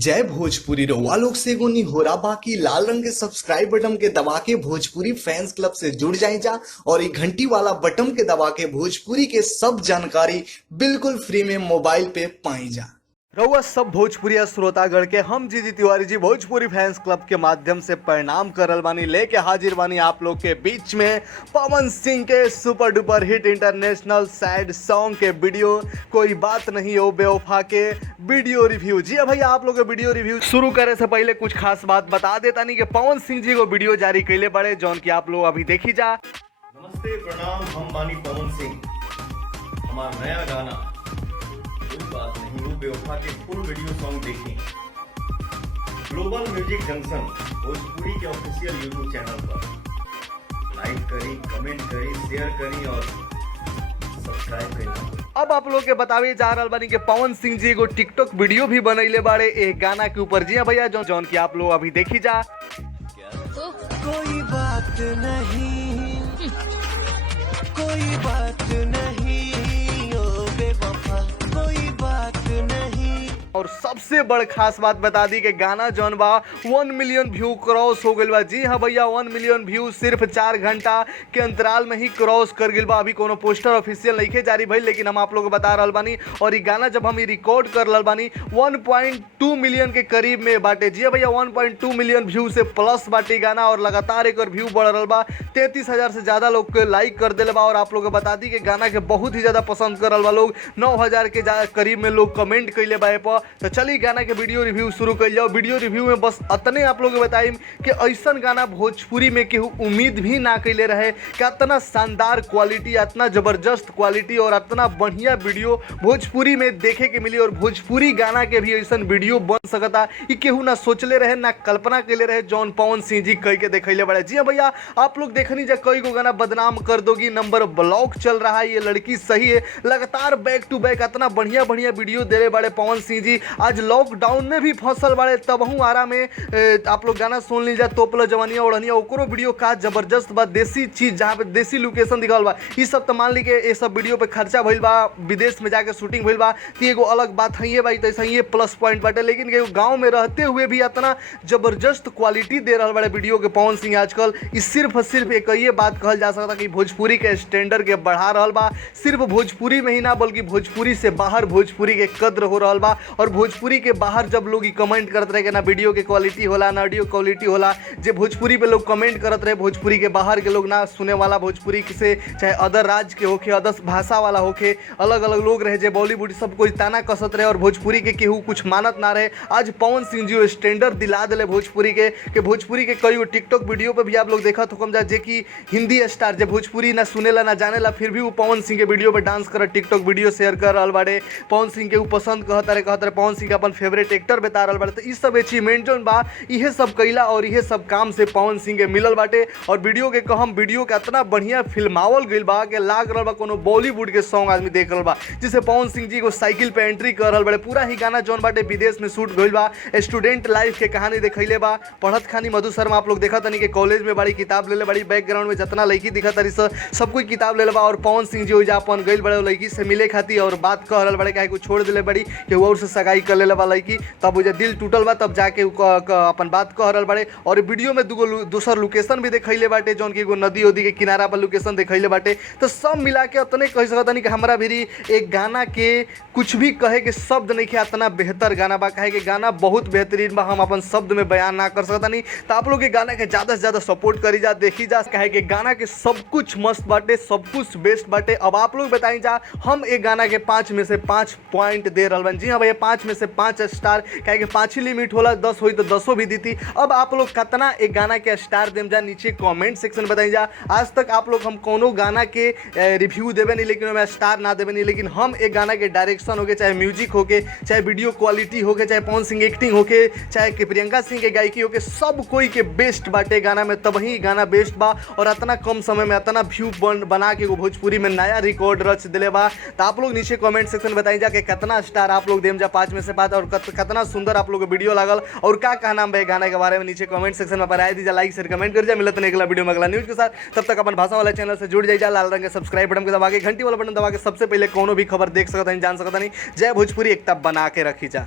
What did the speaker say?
जय भोजपुरी रउआ लोग से एगो निहोरा बाकी लाल रंग के सब्सक्राइब बटन के दबा के भोजपुरी फैंस क्लब से जुड़ जाए जा और ये घंटी वाला बटन के दबा के भोजपुरी के सब जानकारी बिल्कुल फ्री में मोबाइल पे पाई जा। रउआ सब भोजपुरिया श्रोतागण के हम जीजी तिवारी जी भोजपुरी फैंस क्लब के माध्यम से प्रणाम करल बानी, लेके हाजिर बानी आप लोग के बीच में पवन सिंह के super duper hit international sad song के वीडियो कोई बात नहीं हो बेवफा के वीडियो रिव्यू। जी भैया, आप लोग के वीडियो रिव्यू शुरू करे से पहले कुछ खास बात बता देता नहीं कि पवन सिंह जी को वीडियो जारी कैले बड़े जौन की आप लोग अभी देखी जा। नमस्ते प्रणाम, हम बानी पवन सिंह। हमारा नया गाना कोई बात नहीं वो बेवफा के फुल वीडियो सॉन्ग देखी ग्लोबल म्यूजिक जंक्शन भोजपुरी के ऑफिशियल यूट्यूब चैनल पर। लाइक करी, कमेंट करी, शेयर करी और सब्सक्राइब करी। अब आप लोग के बतावे जा रहा बानी कि पवन सिंह जी को टिकटॉक वीडियो भी बनैले बाड़े एक गाना के ऊपर। जी हाँ भैया, जौन की आप लोग अभी देखी जा। कोई बात नहीं, कोई बात नहीं, ओ बेवफा कोई बात नहीं। और सबसे बड़ खास बात बता दी कि गाना जौन बा 1 मिलियन व्यू क्रॉस हो गइल बा। जी हाँ भैया, 1 मिलियन व्यू सिर्फ 4 घंटा के अंतराल में ही क्रॉस कर गइल बा। अभी कोनो पोस्टर ऑफिशियल नहीं जारी भइल, लेकिन हम आप लोग को बता रहल बानी और ये गाना जब हम रिकॉर्ड कर रहल बानी 1.2 मिलियन के करीब में बाटे। जी हाँ भैया, 1.2 मिलियन व्यू से प्लस बाटे गाना और लगातार एक व्यू बढ़ रहल बा। 33,000 से ज्यादा लोग के लाइक कर दिले बा। और आप लोग को बता दी कि गाना के बहुत ही ज्यादा पसंद कर रहल बा लोग। 9,000 के करीब में लोग कमेंट कैले बा पर। तो चलिए गाना के वीडियो रिव्यू शुरू कर जाओ। वीडियो रिव्यू में बस अतने आप लोग बताइम कि ऐसा गाना भोजपुरी में केहू उम्मीद भी ना कैले रहे कि इतना शानदार क्वालिटी, इतना जबरदस्त क्वालिटी और इतना बढ़िया वीडियो भोजपुरी में देखे के मिली। और भोजपुरी गाना के भी ऐसा वीडियो बन सकता ये केहू ना सोचले रहे, ना कल्पना कैले रहे, जौन पवन सिंह जी कह के देखैले बड़े। जी हाँ भैया, आप लोग देखनी जा कई गो गाना बदनाम कर दोगी, नंबर ब्लॉक चल रहा है, ये लड़की सही है, लगातार बैक टू बैक इतना बढ़िया बढ़िया वीडियो दे रहे बड़े पवन सिंह जी। आज लॉकडाउन में भी फसल बड़े तबहू आरा में आप लोग गाना सुन लीजिए तोपला जवानिया ओढ़निया, ओकरो वीडियो का जबरदस्त बा। देसी चीज जहाँ पे देसी लोकेशन दिखल बा, ये सब तो मान ली के ये सब वीडियो पे खर्चा भइल बा, विदेश में जाके शूटिंग भइल बा, तो एगो अलग बात है ये भाई, तो ऐसा ये प्लस पॉइंट बाटे। लेकिन गाँव में रहते हुए भी इतना जबरदस्त क्वालिटी दे रहा बड़े वीडियो के पवन सिंह आजकल। इस सिर्फ एक ये बात कहल जा सकता कि भोजपुरी के स्टैंडर्ड के बढ़ा रहा बा। सिर्फ भोजपुरी में ही ना बल्कि भोजपुरी से बाहर भोजपुरी के कद्र हो रहा बा। और भोजपुरी के बाहर जब लोग कमेंट करते रहे कि ना वीडियो के क्वालिटी होला ना ऑडियो क्वालिटी होला, जे भोजपुरी पे लोग कमेंट करते रहे, भोजपुरी के बाहर के लोग ना सुने वाला भोजपुरी से चाहे अदर राज्य के होके, अदर भाषा वाला होके, अलग अलग लोग रहे जे बॉलीवुड सब कोई ताना कसत रहे और भोजपुरी के केहू कुछ मानत ना रहे। आज पवन सिंह जी स्टैंडर्ड दिला दिले भोजपुरी के भोजपुरी के कई टिकटॉक वीडियो पे भी आप लोग देखा तो जा जे कि हिंदी स्टार जे भोजपुरी ना सुनेला ना जानेला, फिर भी वो पवन सिंह के वीडियो पे डांस कर टिकटॉक वीडियो शेयर कर रहा बाड़े। पवन सिंह के वो पसंद कहता रहे पवन सिंह के अपन फेवरेट एक्टर बता रहा बाटे। तो इस सब अचीवमेंट जो बा इहे सब कैला और इहे सब काम से पवन सिंह के मिलल बाटे। और वीडियो के कहम वीडियो के इतना बढ़िया फिल्मावल गइल बा कि लाग रहल बा कोनो बॉलीवुड के सॉन्ग आदमी देख रहल बा। जिसे पवन सिंह जी को साइकिल पे एंट्री कर रहल बाटे। पूरा ही गाना जौन बाटे विदेश में शूट गइल बा। स्टूडेंट लाइफ के कहानी दिखैले बा। पढ़त खानी मधु शर्मा आप लोग देखा तनी कि कॉलेज में बड़ी किताब लेले बड़ी, बैकग्राउंड में जितना लड़की दिखा तरी सब कोई किताब लेले बा। और पवन सिंह जी ओइजा अपन गइल बड़े लड़की से मिले खातिर और बात कह रहल बड़े काहे को छोड़ दिले बड़ी कि और से सगाई कर लेले बा लड़की, तब ओइजा दिल टूटल बा, तब जाके अपन बात कह रहल बड़े। और वीडियो में दूसर लोकेशन भी दिखैले बाटे, जौन की एगो नदी उदी के किनारा पर लोकेशन दिखैले बाटे। तो सब मिला के उतने कह सकता नहीं कि हमारा भी एक गाना के कुछ भी कहे के शब्द नहीं है, इतना बेहतर गाना बा। कहे कि गाना बहुत बेहतरीन बा, हम अपन शब्द में बयान ना कर सकता नहीं। तो आप लोग के गाना के ज़्यादा से ज़्यादा सपोर्ट करी जा, देखी जा। कहे कि गाना के सब कुछ मस्त बाटे, सब कुछ बेस्ट बाटे। अब आप लोग बताई जा, हम एक गाना के 5 में से 5 पॉइंट दे रहा बन। जी हाँ भैया, 5 में से 5 स्टार, कहे कि 5 ही लिमिट होला, 10 हुई तो 10 भी दी थी। अब आप लोग कितना एक गाना के स्टार देम जा नीचे कमेंट सेक्शन बताई जा। आज तक आप लोग हम कोनो गाना के रिव्यू देवे नहीं, लेकिन हमें स्टार ना देवे नहीं, लेकिन हम एक गाना के डायरेक्शन हो गए, चाहे म्यूजिक हो के, चाहे वीडियो क्वालिटी हो के, चाहे पवन सिंह एक्टिंग हो के, चाहे कि प्रियंका सिंह के गायकी हो के, सब कोई के बेस्ट बाटे गाना में, तब ही गाना बेस्ट बा। और इतना कम समय में इतना व्यू बना के भोजपुरी में नया रिकॉर्ड रच दिले बा। तो आप लोग नीचे कमेंट सेक्शन बताई जा कि कितना स्टार आप लोग देम जा 5 में से 5 और कितना सुंदर आप लोग वीडियो लागल और क्या कहना है गाना के बारे में नीचे कमेंट सेक्शन में बताया दीजिए। लाइक शेयर कमेंट कर जा। मिलते हैं अगला वीडियो में अगला न्यूज के साथ। तब तक अपन भाषा वाला चैनल से जुड़ जाइए। लाल रंग के सब्सक्राइब बटन के दबा के, घंटी वाला बटन दबा के सबसे पहले कोनो भी खबर देख सकता नहीं, जान सकता नहीं। जय भोजपुरी, एकता बना के रखी जा।